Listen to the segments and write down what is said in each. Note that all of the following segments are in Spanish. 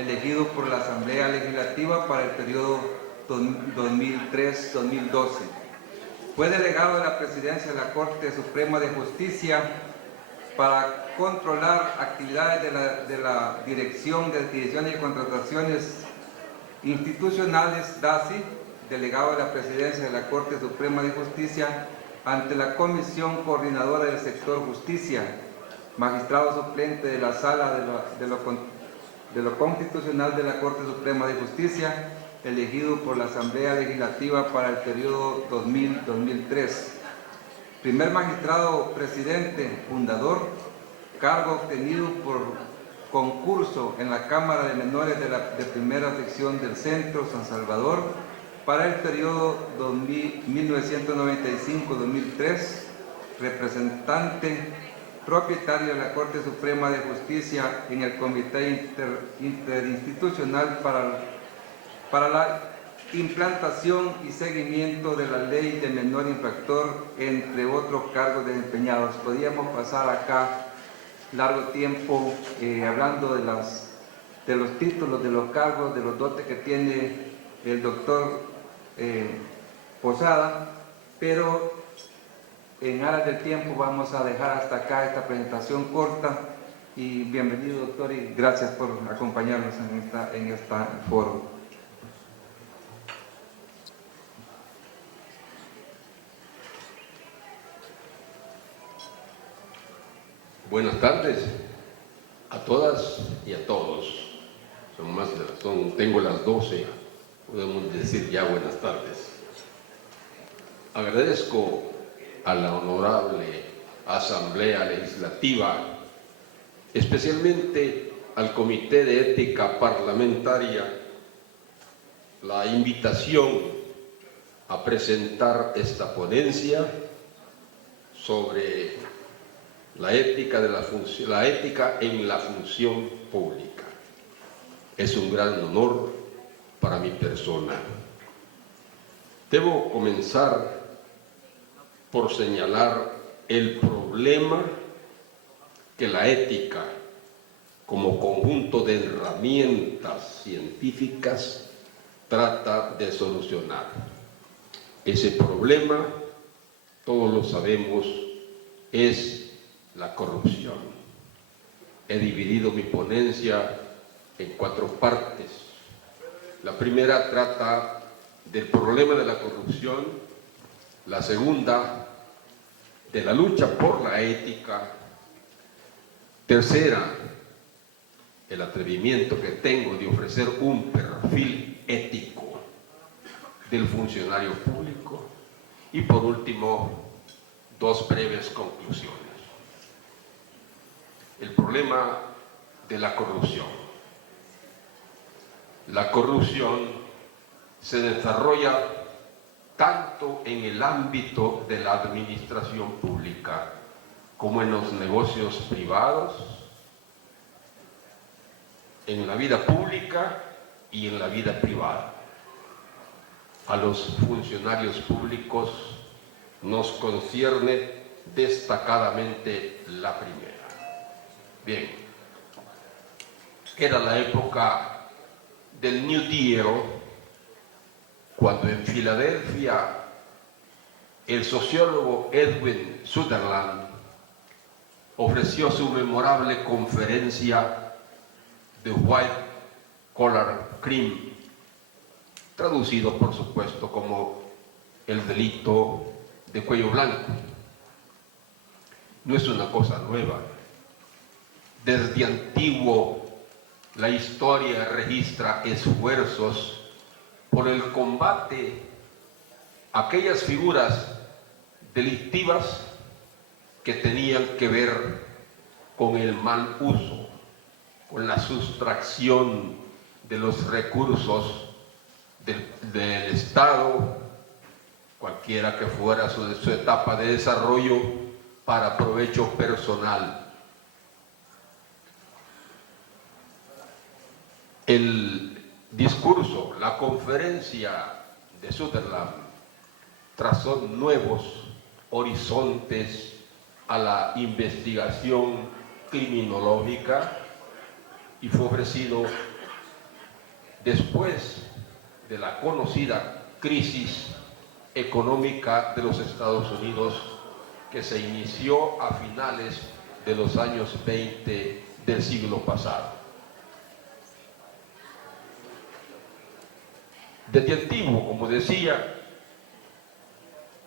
elegido por la Asamblea Legislativa para el periodo 2003-2012. Fue delegado de la Presidencia de la Corte Suprema de Justicia para controlar actividades de la Dirección de Adquisiciones y Contrataciones Institucionales, DACI, delegado de la Presidencia de la Corte Suprema de Justicia ante la Comisión Coordinadora del Sector Justicia, magistrado suplente de la Sala de lo Constitucional de la Corte Suprema de Justicia, elegido por la Asamblea Legislativa para el periodo 2000-2003. Primer magistrado presidente, fundador, cargo obtenido por concurso en la Cámara de Menores de Primera Sección del Centro San Salvador para el periodo 1995-2003, representante propietario de la Corte Suprema de Justicia en el Comité Interinstitucional para la implantación y seguimiento de la Ley de Menor Infractor, entre otros cargos desempeñados. Podríamos pasar acá largo tiempo hablando de los títulos, de los cargos, de los dotes que tiene el doctor Posada, pero en aras del tiempo vamos a dejar hasta acá esta presentación corta. Y bienvenido, doctor, y gracias por acompañarnos en esta foro. Buenas tardes a todas y a todos. Tengo las 12, podemos decir ya buenas tardes. Agradezco a la honorable Asamblea Legislativa, especialmente al Comité de Ética Parlamentaria, la invitación a presentar esta ponencia sobre la ética en la función pública. Es un gran honor para mi persona. Debo comenzar por señalar el problema que la ética, como conjunto de herramientas científicas, trata de solucionar. Ese problema, todos lo sabemos, es la corrupción. He dividido mi ponencia en 4 partes. La primera trata del problema de la corrupción, la segunda de la lucha por la ética, tercera, el atrevimiento que tengo de ofrecer un perfil ético del funcionario público y por último, 2 breves conclusiones. El problema de la corrupción. La corrupción se desarrolla tanto en el ámbito de la administración pública como en los negocios privados, en la vida pública y en la vida privada. A los funcionarios públicos nos concierne destacadamente la primera. Bien, era la época del New Deal, cuando en Filadelfia el sociólogo Edwin Sutherland ofreció su memorable conferencia The White Collar Crime, traducido por supuesto como el delito de cuello blanco. No es una cosa nueva. Desde antiguo la historia registra esfuerzos por el combate a aquellas figuras delictivas que tenían que ver con el mal uso, con la sustracción de los recursos del Estado, cualquiera que fuera su etapa de desarrollo, para provecho personal. El discurso, la conferencia de Sutherland trazó nuevos horizontes a la investigación criminológica y fue ofrecido después de la conocida crisis económica de los Estados Unidos que se inició a finales de los años 20 del siglo pasado. Desde antiguo, como decía,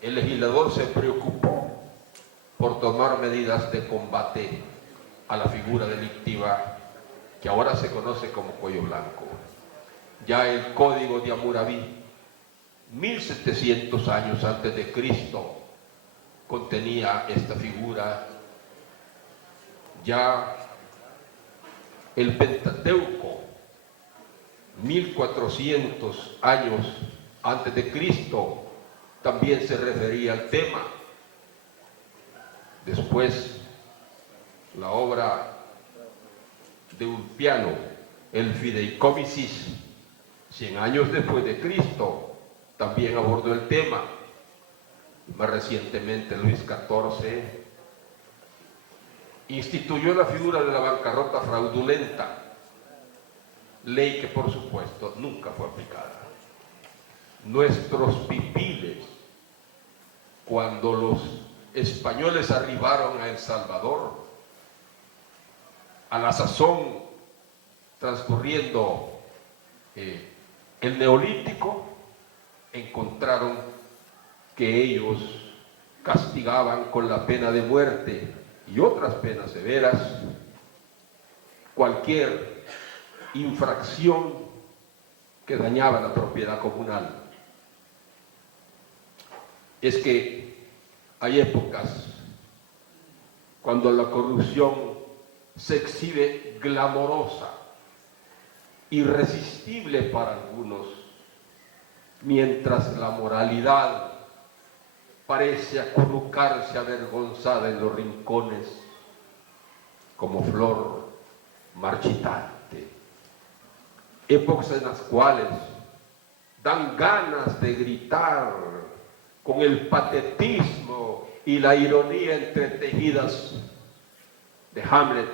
el legislador se preocupó por tomar medidas de combate a la figura delictiva que ahora se conoce como cuello blanco. Ya el Código de Hammurabi, 1700 años antes de Cristo, contenía esta figura. Ya el Pentateuco, 1400 años antes de Cristo, también se refería al tema. Después, la obra de Ulpiano, el Fideicomisis, 100 años después de Cristo, también abordó el tema. Más recientemente, Luis XIV instituyó la figura de la bancarrota fraudulenta, ley que por supuesto nunca fue aplicada. Nuestros pipiles, cuando los españoles arribaron a El Salvador, a la sazón transcurriendo el Neolítico, encontraron que ellos castigaban con la pena de muerte y otras penas severas cualquier infracción que dañaba la propiedad comunal. Es que hay épocas cuando la corrupción se exhibe glamorosa, irresistible para algunos, mientras la moralidad parece acurrucarse avergonzada en los rincones como flor marchitante. Épocas en las cuales dan ganas de gritar con el patetismo y la ironía entretejidas de Hamlet.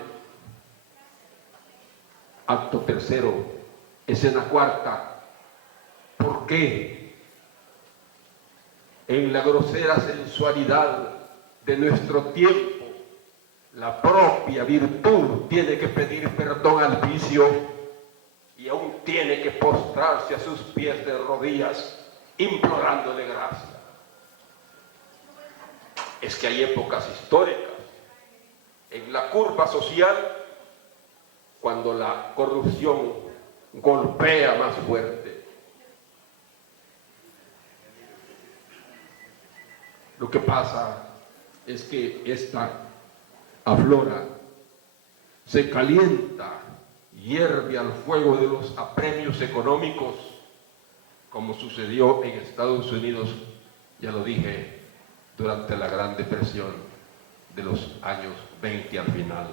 Acto tercero, escena cuarta. ¿Por qué en la grosera sensualidad de nuestro tiempo la propia virtud tiene que pedir perdón al vicio y aún tiene que postrarse a sus pies de rodillas implorándole gracia? Es que hay épocas históricas en la curva social cuando la corrupción golpea más fuerte. Lo que pasa es que esta aflora, se calienta, hierve al fuego de los apremios económicos, como sucedió en Estados Unidos, ya lo dije, durante la Gran Depresión de los años 20 al final.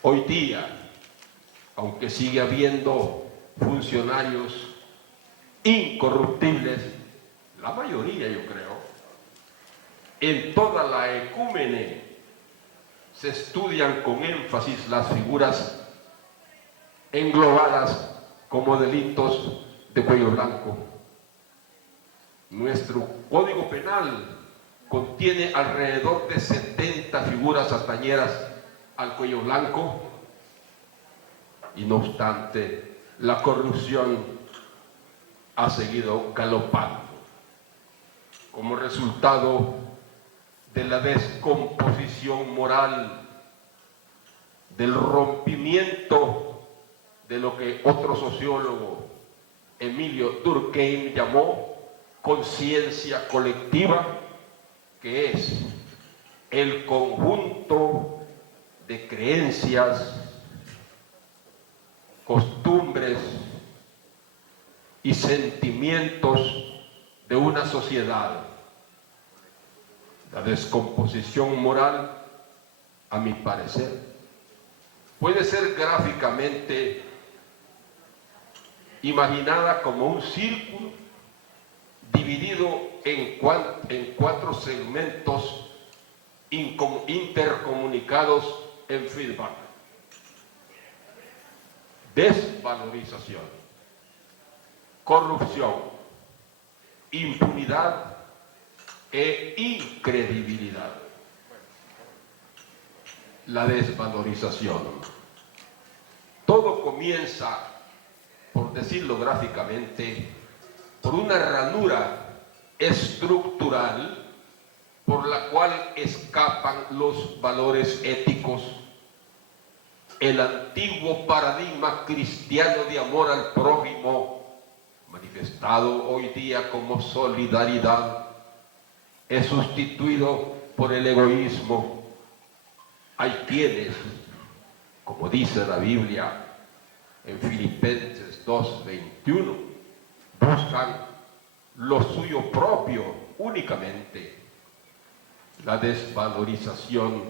Hoy día, aunque sigue habiendo funcionarios incorruptibles, la mayoría yo creo, en toda la ecúmene se estudian con énfasis las figuras englobadas como delitos de cuello blanco. Nuestro Código Penal contiene alrededor de 70 figuras atañeras al cuello blanco y no obstante la corrupción ha seguido galopando como resultado de la descomposición moral, del rompimiento de lo que otro sociólogo, Emilio Durkheim, llamó conciencia colectiva, que es el conjunto de creencias, costumbres y sentimientos de una sociedad. La descomposición moral, a mi parecer, puede ser gráficamente imaginada como un círculo dividido en 4 segmentos intercomunicados en feedback. Desvalorización, corrupción, impunidad e incredibilidad. La desvalorización. Todo comienza, por decirlo gráficamente, por una ranura estructural por la cual escapan los valores éticos. El antiguo paradigma cristiano de amor al prójimo, manifestado hoy día como solidaridad, es sustituido por el egoísmo. Hay quienes, como dice la Biblia en Filipenses 2:21, buscan lo suyo propio únicamente. La desvalorización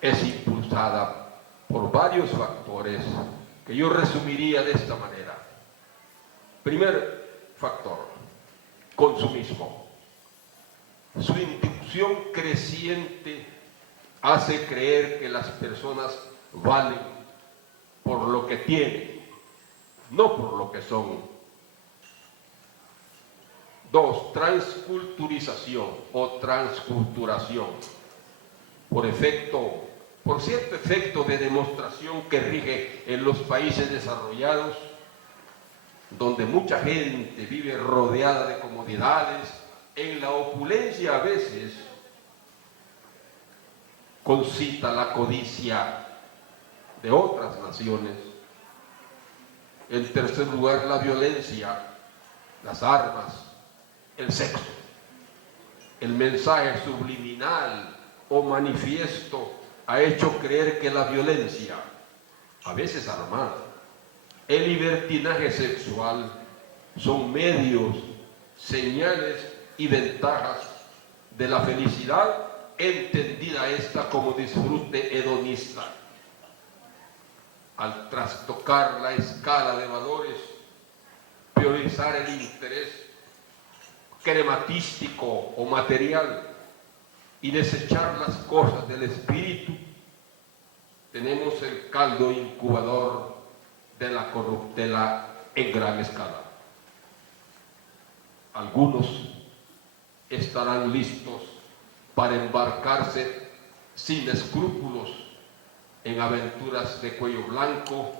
es impulsada por varios factores que yo resumiría de esta manera. Primer factor, consumismo. Su inducción creciente hace creer que las personas valen por lo que tienen, no por lo que son. 2. Transculturización o transculturación. Por cierto efecto de demostración que rige en los países desarrollados, donde mucha gente vive rodeada de comodidades, en la opulencia a veces concita la codicia de otras naciones. En tercer lugar, la violencia, las armas, el sexo. El mensaje subliminal o manifiesto ha hecho creer que la violencia, a veces armada, el libertinaje sexual son medios, señales y ventajas de la felicidad, entendida esta como disfrute hedonista. Al trastocar la escala de valores, priorizar el interés crematístico o material y desechar las cosas del espíritu, tenemos el caldo incubador de la corruptela en gran escala. Algunos estarán listos para embarcarse sin escrúpulos en aventuras de cuello blanco,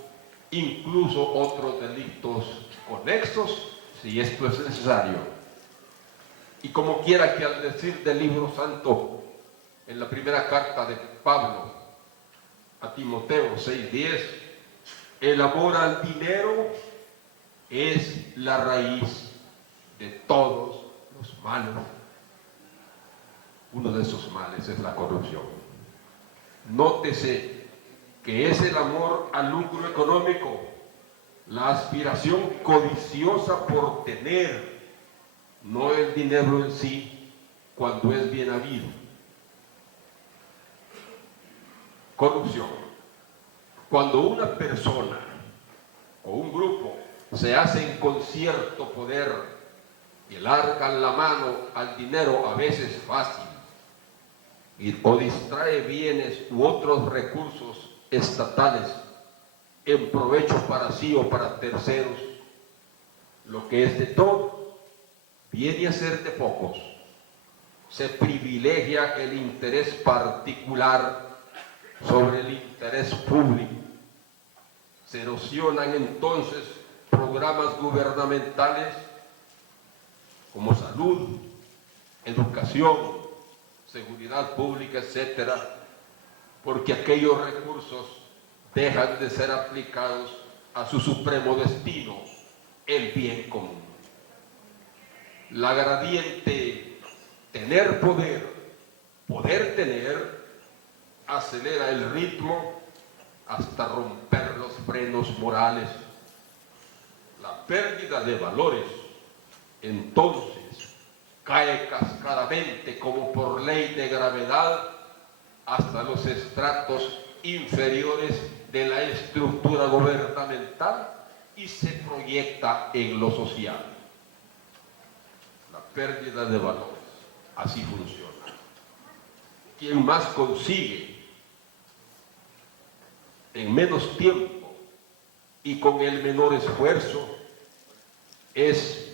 incluso otros delitos conexos, si esto es necesario. Y como quiera que al decir del libro santo, en la primera carta de Pablo a Timoteo 6:10, el amor al dinero es la raíz de todos los males. Uno de esos males es la corrupción. Nótese que es el amor al lucro económico, la aspiración codiciosa por tener, no el dinero en sí, cuando es bien habido. Corrupción. Cuando una persona o un grupo se hacen con cierto poder y largan la mano al dinero a veces fácil o distrae bienes u otros recursos estatales en provecho para sí o para terceros, lo que es de todos viene a ser de pocos. Se privilegia el interés particular sobre el interés público. Se erosionan entonces programas gubernamentales como salud, educación, seguridad pública, etcétera, porque aquellos recursos dejan de ser aplicados a su supremo destino, el bien común. La gradiente tener poder, poder tener, acelera el ritmo hasta romper los frenos morales. La pérdida de valores, entonces, cae cascadamente como por ley de gravedad hasta los estratos inferiores de la estructura gubernamental y se proyecta en lo social. La pérdida de valores, así funciona. Quien más consigue en menos tiempo y con el menor esfuerzo es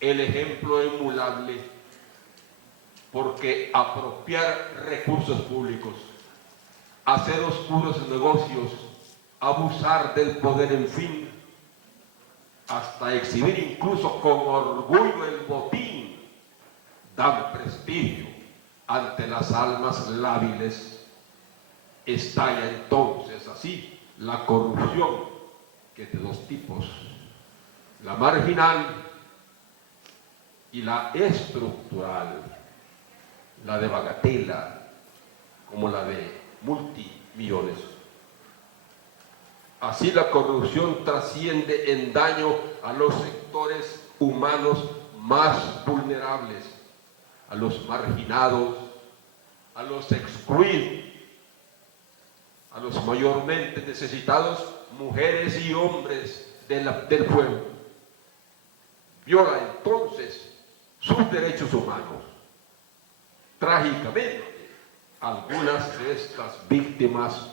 el ejemplo emulable, porque apropiar recursos públicos, hacer oscuros negocios, abusar del poder, en fin, hasta exhibir incluso con orgullo el botín, dan prestigio ante las almas lábiles. Estalla entonces así la corrupción, que es de dos tipos: la marginal y la estructural, la de bagatela como la de multimillones. Así la corrupción trasciende en daño a los sectores humanos más vulnerables, a los marginados, a los excluidos, a los mayormente necesitados, mujeres y hombres del pueblo. Viola entonces sus derechos humanos. Trágicamente, algunas de estas víctimas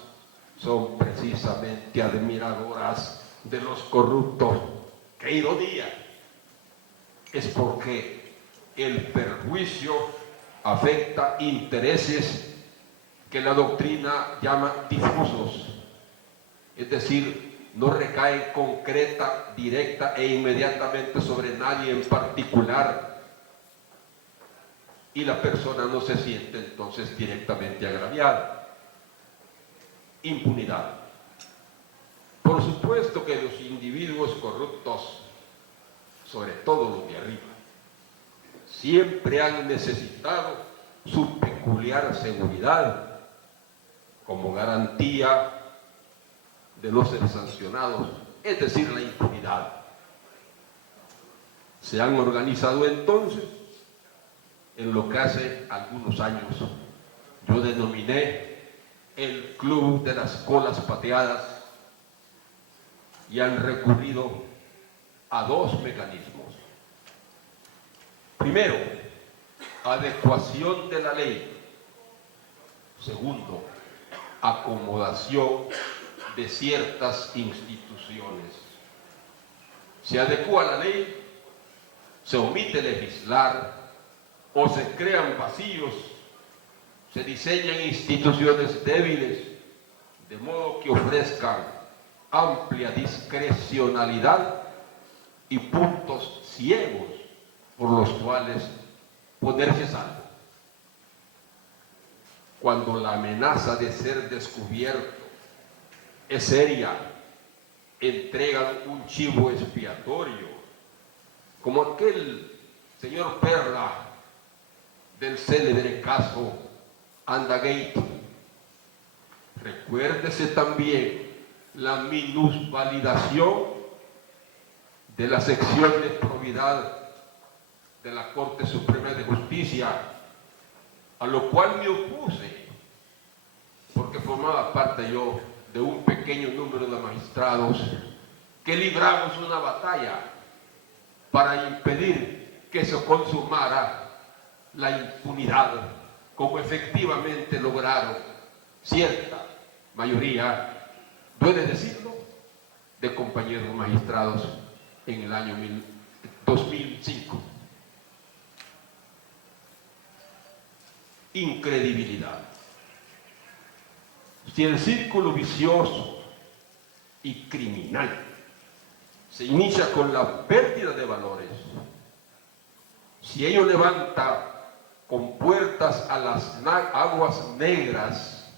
son precisamente admiradoras de los corruptos. ¡Qué ironía! Es porque el perjuicio afecta intereses que la doctrina llama difusos, es decir, no recae concreta, directa e inmediatamente sobre nadie en particular, y la persona no se siente entonces directamente agraviada. Impunidad. Por supuesto que los individuos corruptos, sobre todo los de arriba, siempre han necesitado su peculiar seguridad como garantía de no ser sancionados, es decir, la impunidad. Se han organizado entonces en lo que hace algunos años yo denominé el Club de las Colas Pateadas, y han recurrido a dos mecanismos. Primero, adecuación de la ley. Segundo, acomodación de ciertas instituciones. Se adecua la ley, se omite legislar o se crean vacíos, se diseñan instituciones débiles de modo que ofrezcan amplia discrecionalidad y puntos ciegos por los cuales ponerse salvo. Cuando la amenaza de ser descubierto es seria, entregan un chivo expiatorio, como aquel señor Perla del célebre caso Andagate. Recuérdese también la minusvalidación de la sección de probidad de la Corte Suprema de Justicia, a lo cual me opuse, porque formaba parte yo de un pequeño número de magistrados que libramos una batalla para impedir que se consumara la impunidad, como efectivamente lograron cierta mayoría, duele decirlo, de compañeros magistrados en el año 2005. Incredibilidad. Si el círculo vicioso y criminal se inicia con la pérdida de valores, si ello levanta con puertas a las aguas negras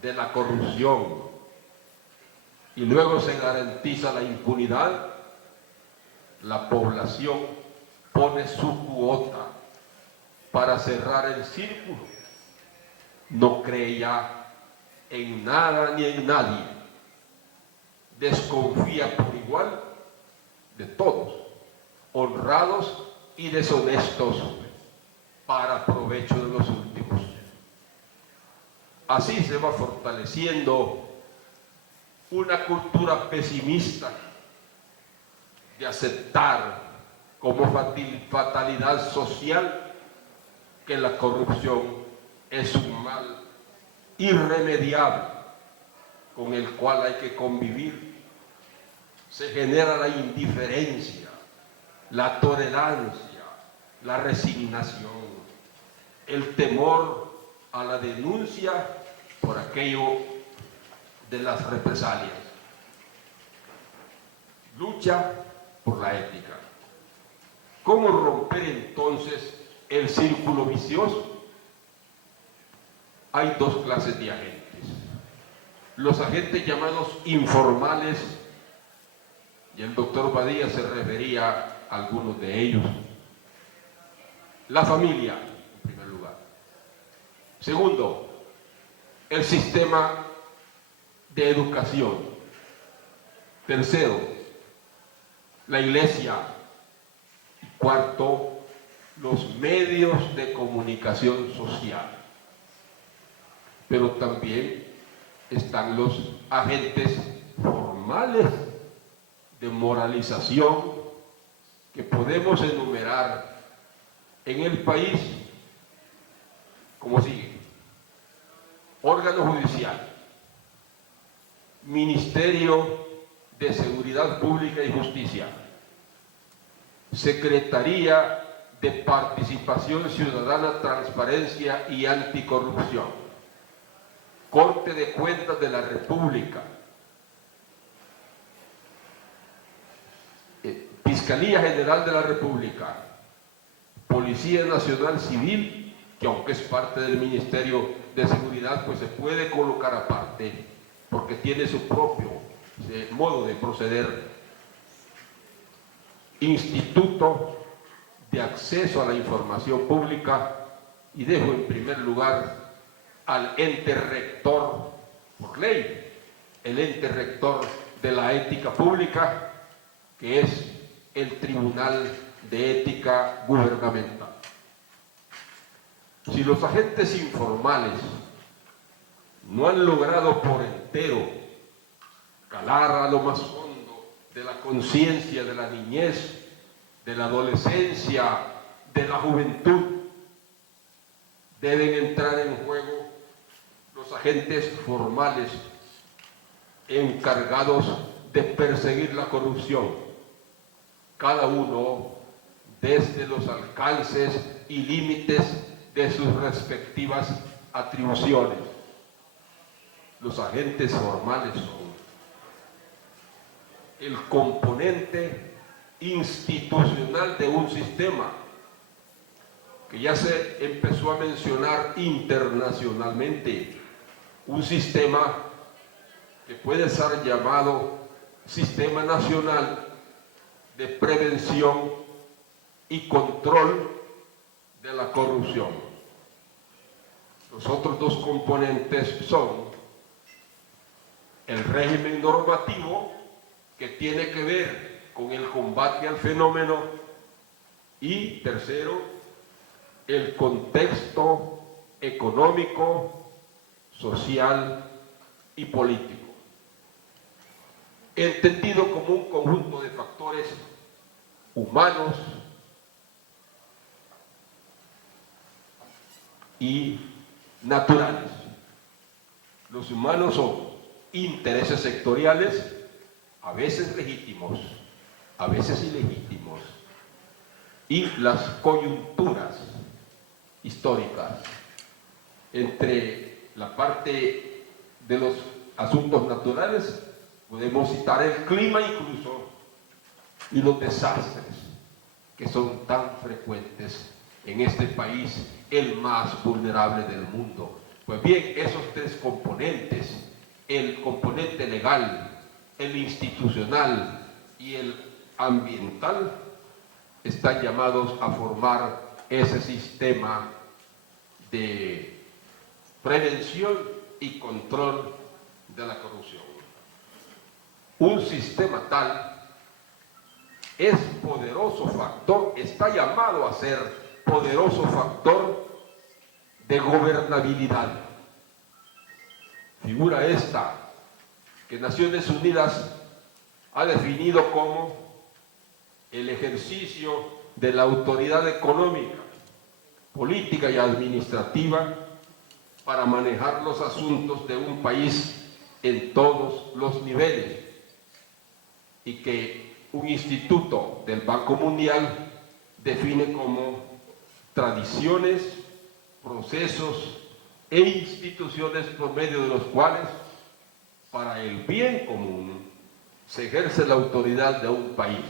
de la corrupción y luego se garantiza la impunidad, la población pone su cuota para cerrar el círculo. No cree ya en nada ni en nadie, desconfía por igual de todos, honrados y deshonestos, para provecho de los últimos. Así se va fortaleciendo una cultura pesimista de aceptar como fatalidad social que la corrupción es un mal irremediable con el cual hay que convivir. Se genera la indiferencia la tolerancia, la resignación, el temor a la denuncia por aquello de las represalias. Lucha por la ética. ¿Cómo romper entonces el círculo vicioso? Hay dos clases de agentes. Los agentes llamados informales, y el doctor Badía se refería a algunos de ellos. La familia, en primer lugar. Segundo, el sistema de educación. Tercero, la iglesia. Y cuarto, los medios de comunicación social. Pero también están los agentes formales de moralización que podemos enumerar en el país como sigue: órgano judicial, Ministerio de Seguridad Pública y Justicia, Secretaría de Participación Ciudadana, Transparencia y Anticorrupción, Corte de Cuentas de la República, Fiscalía General de la República, Policía Nacional Civil, que aunque es parte del Ministerio de Seguridad, pues se puede colocar aparte, porque tiene su propio modo de proceder. Instituto de Acceso a la Información Pública, y dejo en primer lugar al ente rector, por ley, el ente rector de la ética pública, que es el Tribunal de Ética Gubernamental. Si los agentes informales no han logrado por entero calar a lo más hondo de la conciencia de la niñez, de la adolescencia, de la juventud, deben entrar en juego los agentes formales encargados de perseguir la corrupción, cada uno desde los alcances y límites de sus respectivas atribuciones. Los agentes formales son el componente institucional de un sistema que ya se empezó a mencionar internacionalmente, un sistema que puede ser llamado Sistema Nacional de Prevención y Control de la Corrupción. Los otros dos componentes son el régimen normativo, que tiene que ver con el combate al fenómeno, y tercero, el contexto económico, social y político, entendido como un conjunto de factores humanos y naturales. Los humanos son intereses sectoriales, a veces legítimos, a veces ilegítimos, y las coyunturas históricas. Entre la parte de los asuntos naturales podemos citar el clima incluso, y los desastres que son tan frecuentes en este país, el más vulnerable del mundo. Pues bien, esos tres componentes, el componente legal, el institucional y el ambiental, están llamados a formar ese sistema de prevención y control de la corrupción. Un sistema tal es poderoso factor, está llamado a ser poderoso factor de gobernabilidad. Figura esta que Naciones Unidas ha definido como el ejercicio de la autoridad económica, política y administrativa para manejar los asuntos de un país en todos los niveles, y que un instituto del Banco Mundial define como tradiciones, procesos e instituciones por medio de los cuales, para el bien común, se ejerce la autoridad de un país.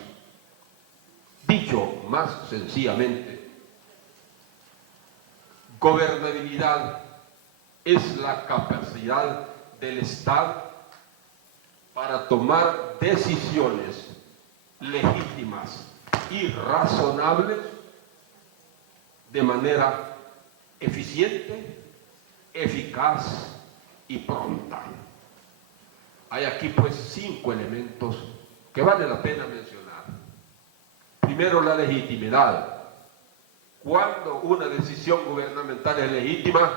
Dicho más sencillamente, gobernabilidad es la capacidad del Estado para tomar decisiones legítimas y razonables de manera eficiente, eficaz y pronta. Hay aquí pues 5 elementos que vale la pena mencionar. Primero, la legitimidad. ¿Cuándo una decisión gubernamental es legítima?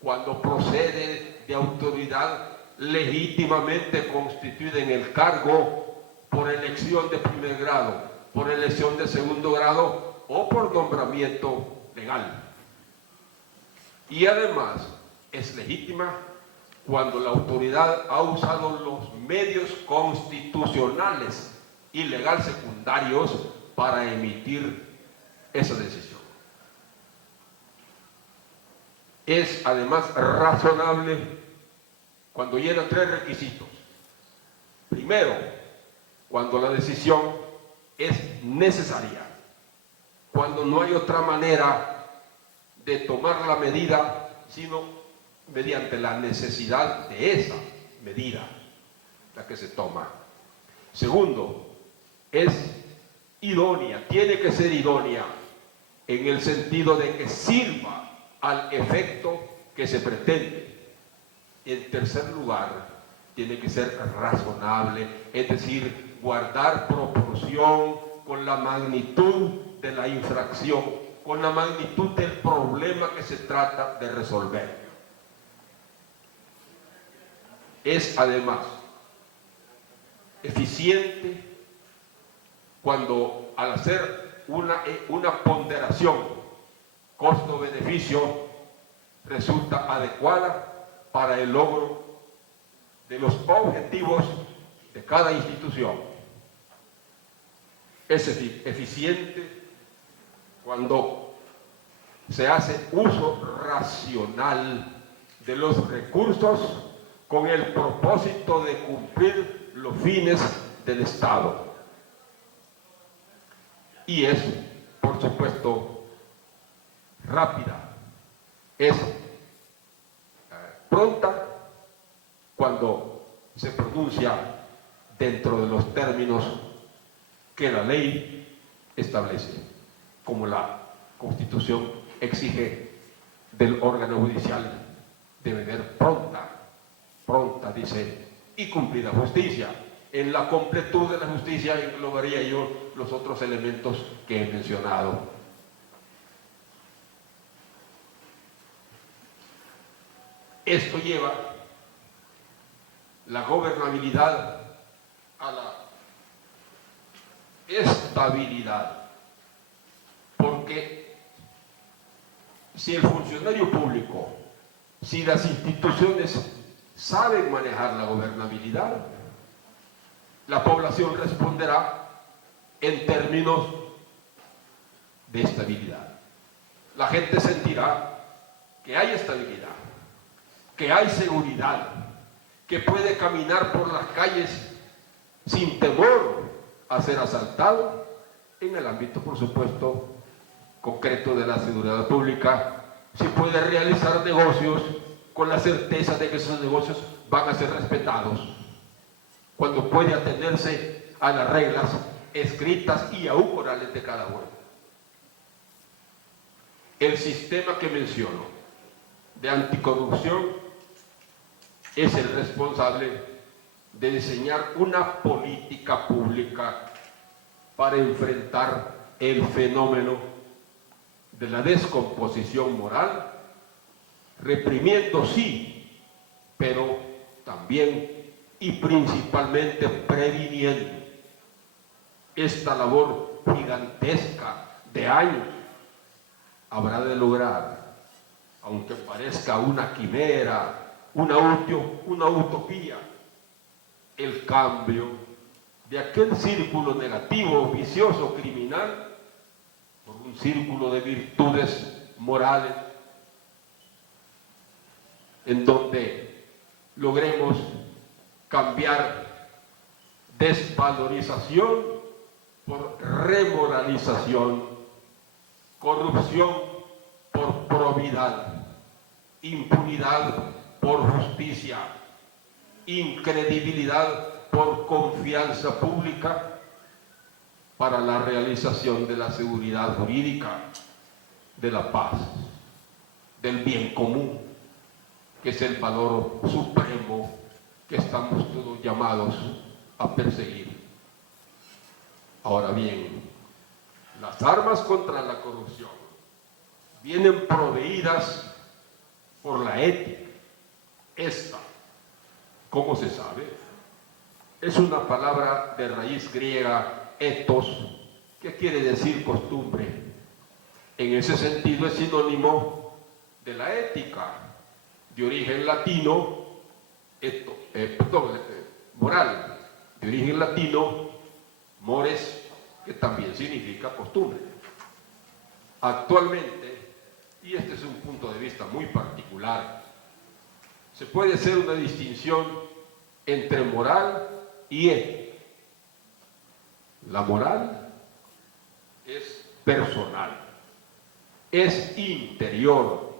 Cuando procede de autoridad legítimamente constituida en el cargo por elección de primer grado, por elección de segundo grado o por nombramiento legal. Y además es legítima cuando la autoridad ha usado los medios constitucionales y legal secundarios para emitir esa decisión. Es además razonable cuando llena 3 requisitos. Primero, cuando la decisión es necesaria, cuando no hay otra manera de tomar la medida sino mediante la necesidad de esa medida la que se toma. Segundo, es idónea, tiene que ser idónea en el sentido de que sirva al efecto que se pretende. En tercer lugar, tiene que ser razonable, es decir, guardar proporción con la magnitud de la infracción, con la magnitud del problema que se trata de resolver. Es además eficiente cuando, al hacer una ponderación costo-beneficio, resulta adecuada para el logro de los objetivos de cada institución. Es eficiente cuando se hace uso racional de los recursos con el propósito de cumplir los fines del Estado. Y es, por supuesto, rápida, es pronta cuando se pronuncia dentro de los términos que la ley establece, como la Constitución exige del órgano judicial. Debe ser pronta, dice, y cumplida justicia. En la completud de la justicia englobaría yo los otros elementos que he mencionado. Esto lleva la gobernabilidad a la estabilidad, porque si el funcionario público, si las instituciones saben manejar la gobernabilidad, la población responderá en términos de estabilidad. La gente sentirá que hay estabilidad, que hay seguridad, que puede caminar por las calles sin temor a ser asaltado, en el ámbito, por supuesto, concreto de la seguridad pública, si puede realizar negocios con la certeza de que esos negocios van a ser respetados, cuando puede atenerse a las reglas escritas y aún orales de cada uno. El sistema que menciono de anticorrupción es el responsable de diseñar una política pública para enfrentar el fenómeno de la descomposición moral, reprimiendo sí, pero también y principalmente previniendo. Esta labor gigantesca de años habrá de lograr, aunque parezca una quimera, una utopía, el cambio de aquel círculo negativo, vicioso, criminal, por un círculo de virtudes morales, en donde logremos cambiar desvalorización por remoralización, corrupción por probidad, impunidad por justicia, incredibilidad por confianza pública, para la realización de la seguridad jurídica, de la paz, del bien común, que es el valor supremo que estamos todos llamados a perseguir. Ahora bien, las armas contra la corrupción vienen proveídas por la ética. Esta, ¿cómo se sabe? Es una palabra de raíz griega, ethos, que quiere decir costumbre. En ese sentido es sinónimo de la ética, de origen latino, moral, de origen latino, mores, que también significa costumbre. Actualmente, y este es un punto de vista muy particular, se puede hacer una distinción entre moral y ética. La moral es personal, es interior,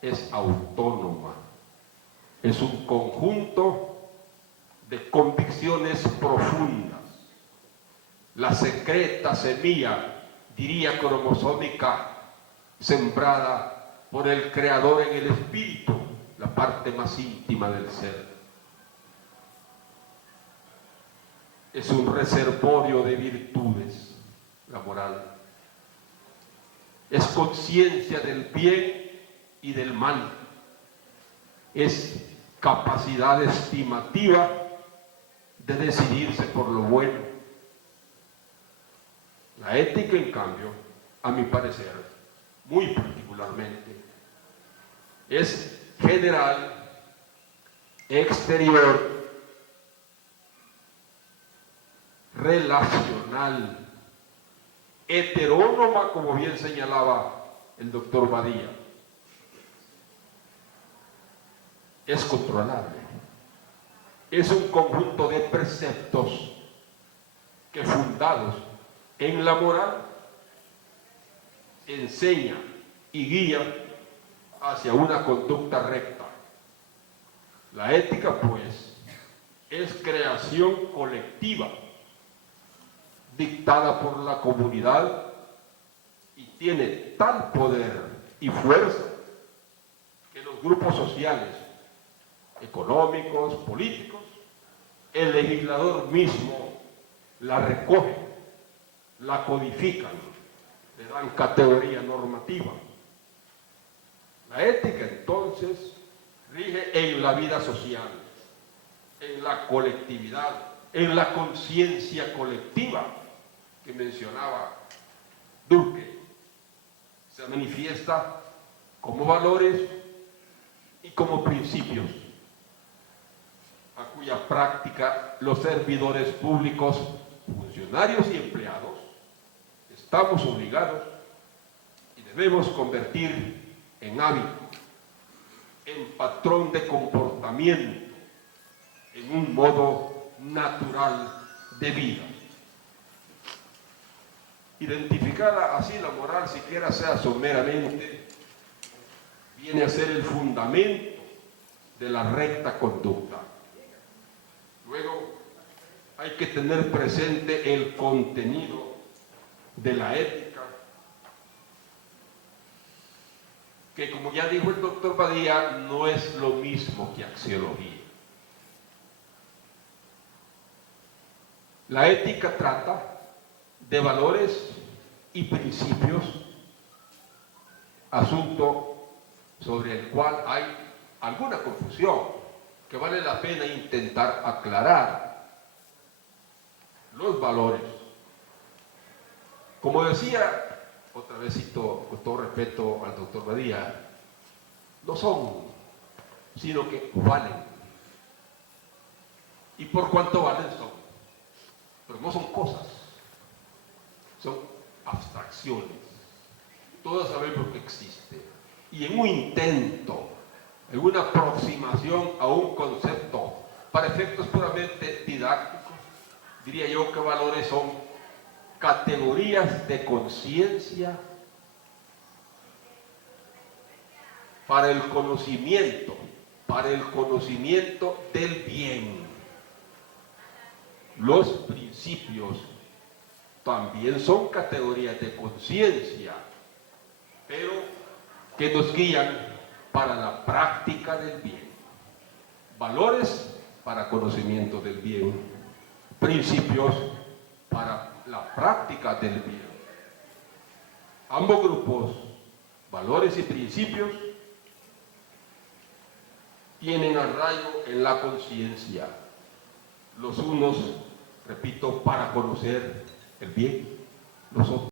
es autónoma, es un conjunto de convicciones profundas, la secreta semilla, diría cromosómica, sembrada por el Creador en el espíritu, la parte más íntima del ser. Es un reservorio de virtudes, la moral. Es conciencia del bien y del mal. Es capacidad estimativa de decidirse por lo bueno. La ética, en cambio, a mi parecer, muy particularmente, es general, exterior, relacional, heterónoma, como bien señalaba el doctor Badía. Es controlable. Es un conjunto de preceptos que, fundados en la moral, enseña y guía hacia una conducta recta. La ética, pues, es creación colectiva, dictada por la comunidad, y tiene tal poder y fuerza que los grupos sociales, económicos, políticos, el legislador mismo la recoge, la codifican, le dan categoría normativa. La ética, entonces, rige en la vida social, en la colectividad, en la conciencia colectiva que mencionaba Durkheim. Se manifiesta como valores y como principios, a cuya práctica los servidores públicos, funcionarios y empleados, estamos obligados y debemos convertir en hábito, en patrón de comportamiento, en un modo natural de vida. Identificada así la moral, siquiera sea someramente, viene a ser el fundamento de la recta conducta. Luego, hay que tener presente el contenido de la ética, que, como ya dijo el doctor Badía, no es lo mismo que axiología. La ética trata de valores y principios, asunto sobre el cual hay alguna confusión que vale la pena intentar aclarar. Los valores, como decía, otra vez cito con todo respeto al doctor Badía, no son, sino que valen. ¿Y por cuánto valen son? pero no son cosas, son abstracciones. Todas sabemos que existe. Y en un intento, en una aproximación a un concepto para efectos puramente didácticos, diría yo que valores son categorías de conciencia para el conocimiento del bien. Los principios también son categorías de conciencia, pero que nos guían para la práctica del bien. Valores para conocimiento del bien, principios para la práctica del bien. Ambos grupos, valores y principios, tienen arraigo en la conciencia. Los unos, repito, para conocer el bien, los otros